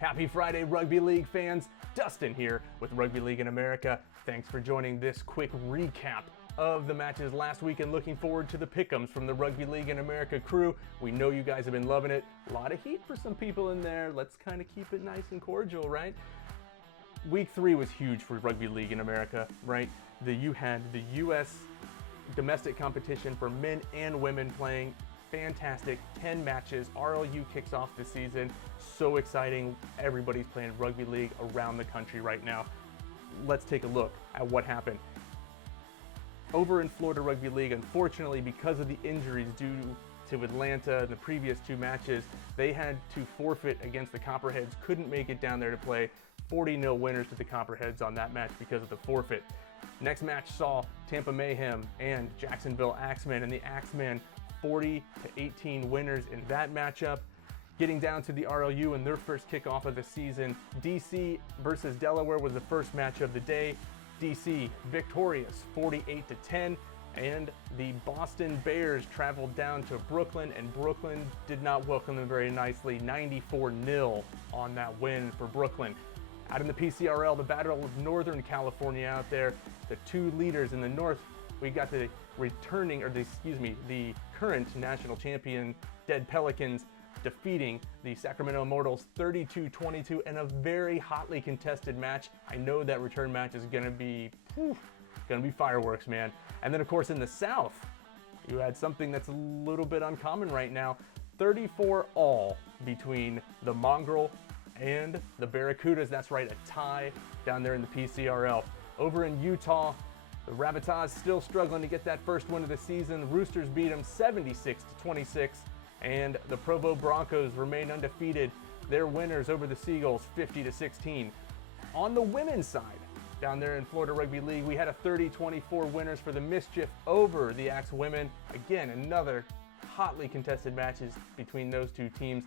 Happy Friday, Rugby League fans. Dustin here with Rugby League in America. Thanks for joining this quick recap of the matches last week and looking forward to the pick'ems from the Rugby League in America crew. We know you guys have been loving it. A lot of heat for some people in there. Let's kind of keep it nice and cordial, right? Week 3 was huge for Rugby League in America, right? You had the U.S. domestic competition for men and women playing. Fantastic, 10 matches. RLU kicks off the season. So exciting. Everybody's playing Rugby League around the country right now. Let's take a look at what happened. Over in Florida Rugby League, unfortunately, because of the injuries due to Atlanta in the previous 2 matches, they had to forfeit against the Copperheads, couldn't make it down there to play. 40-0 winners to the Copperheads on that match because of the forfeit. Next match saw Tampa Mayhem and Jacksonville Axemen, and the Axemen 40-18 winners in that matchup. Getting down to the RLU and their first kickoff of the season, DC versus Delaware was the first match of the day. DC victorious 48-10, and the Boston Bears traveled down to Brooklyn, and Brooklyn did not welcome them very nicely. 94-0 on that win for Brooklyn. Out in the PCRL, the Battle of Northern California out there, the 2 leaders in the north, we got the current national champion Dead Pelicans defeating the Sacramento Immortals 32-22 in a very hotly contested match. I know that return match is gonna be fireworks, man. And then of course in the South, you had something that's a little bit uncommon right now. 34-all between the Mongrel and the Barracudas. That's right, a tie down there in the PCRL. Over in Utah, the Rabbitohs still struggling to get that first win of the season. The Roosters beat them 76-26, and the Provo Broncos remain undefeated. They're winners over the Seagulls 50-16. On the women's side, down there in Florida Rugby League, we had a 30-24 winners for the Mischief over the Axe Women. Again, another hotly contested matches between those 2 teams.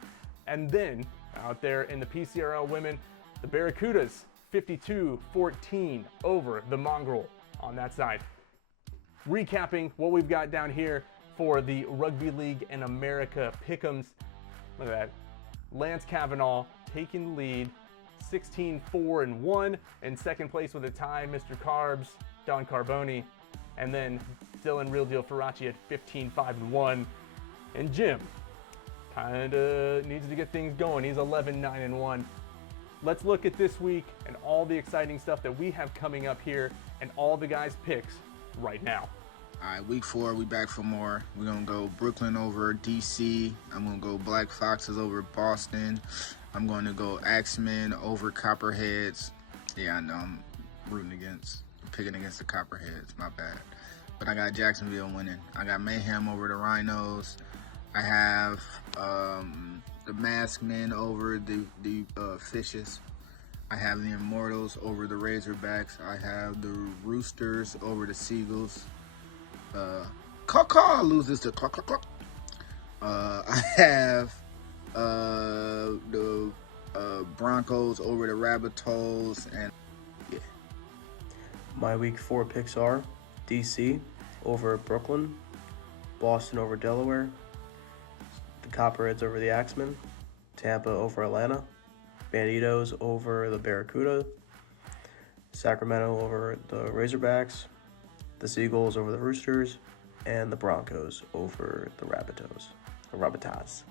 And then out there in the PCRL women, the Barracudas 52-14 over the Mongrel on that side. Recapping what we've got down here for the Rugby League in America pick'ems. Look at that. Lance Cavanaugh taking the lead, 16-4-1. In second place with a tie, Mr. Carbs, Don Carboni. And then Dylan Real Deal Faraci at 15-5-1. And Jim kinda needs to get things going. He's 11-9-1. Let's look at this week and all the exciting stuff that we have coming up here and all the guys' picks right now. All right, week 4, we back for more. We're going to go Brooklyn over DC. I'm going to go Black Foxes over Boston. I'm going to go Axemen over Copperheads. Yeah, I know I'm picking against the Copperheads. My bad. But I got Jacksonville winning. I got Mayhem over the Rhinos. I have the Masked Men over the Fishes. I have the Immortals over the Razorbacks. I have the Roosters over the Seagulls. Caw loses to Cluck Cluck Cluck. I have the Broncos over the Rabbitohs, and yeah. My week 4 picks are DC over Brooklyn, Boston over Delaware, the Copperheads over the Axemen, Tampa over Atlanta, Banditos over the Barracuda, Sacramento over the Razorbacks, the Seagulls over the Roosters, and the Broncos over the Rabbitohs.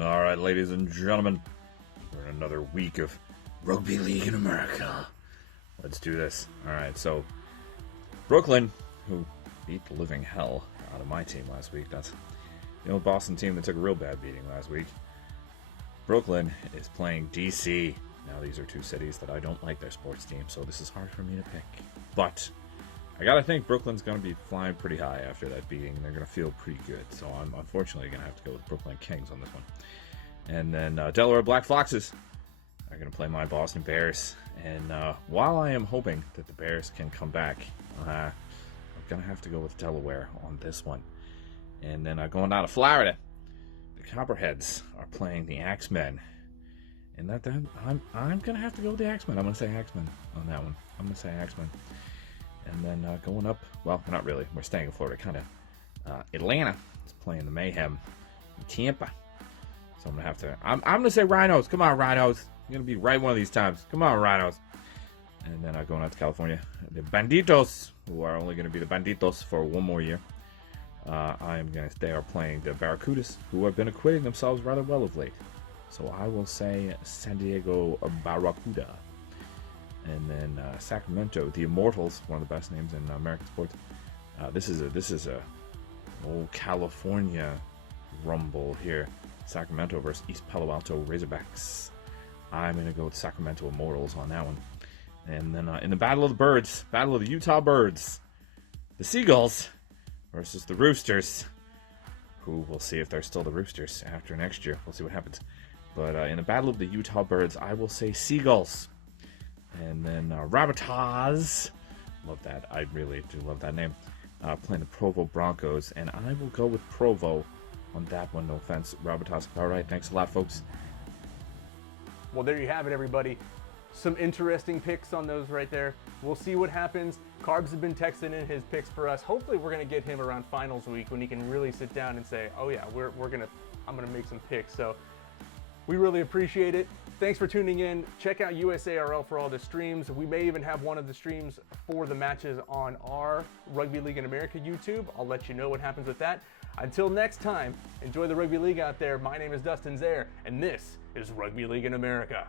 All right, ladies and gentlemen, we're in another week of Rugby League in America. Let's do this. All right, so Brooklyn, who beat the living hell out of my team last week. That's the old Boston team that took a real bad beating last week. Brooklyn is playing DC. Now, these are 2 cities that I don't like their sports teams, so this is hard for me to pick. But I gotta think Brooklyn's gonna be flying pretty high after that beating. They're gonna feel pretty good, so I'm unfortunately gonna have to go with Brooklyn Kings on this one. And then Delaware Black Foxes are gonna play my Boston Bears. And while I am hoping that the Bears can come back, I'm gonna have to go with Delaware on this one. And then going down to Florida, the Copperheads are playing the Axemen. And I'm gonna have to go with the Axemen. I'm gonna say Axemen on that one. I'm gonna say Axemen. And then going up, well, not really. We're staying in Florida, kind of. Atlanta is playing the Mayhem. Tampa So I'm gonna have to. I'm gonna say Rhinos. Come on, Rhinos. I'm gonna be right one of these times. Come on, Rhinos. And then going out to California, the Banditos, who are only gonna be the Banditos for one more year. They are playing the Barracudas, who have been acquitting themselves rather well of late. So I will say San Diego Barracuda. And then Sacramento, the Immortals, one of the best names in American sports. This is a old California rumble here. Sacramento versus East Palo Alto Razorbacks. I'm gonna go with Sacramento Immortals on that one. And then in the Battle of the Birds, Battle of the Utah Birds, the Seagulls versus the Roosters, who we'll see if they're still the Roosters after next year. We'll see what happens. But in the Battle of the Utah Birds, I will say Seagulls. And then Rabbitohs, love that. I really do love that name. Playing the Provo Broncos, and I will go with Provo on that one. No offense, Rabbitohs. All right, thanks a lot, folks. Well, there you have it, everybody. Some interesting picks on those right there. We'll see what happens. Carbs has been texting in his picks for us. Hopefully we're going to get him around finals week when he can really sit down and say, oh yeah, I'm going to make some picks. So we really appreciate it. Thanks for tuning in. Check out USARL for all the streams. We may even have one of the streams for the matches on our Rugby League in America YouTube. I'll let you know what happens with that. Until next time, enjoy the Rugby League out there. My name is Dustin Zaire, and this is Rugby League in America.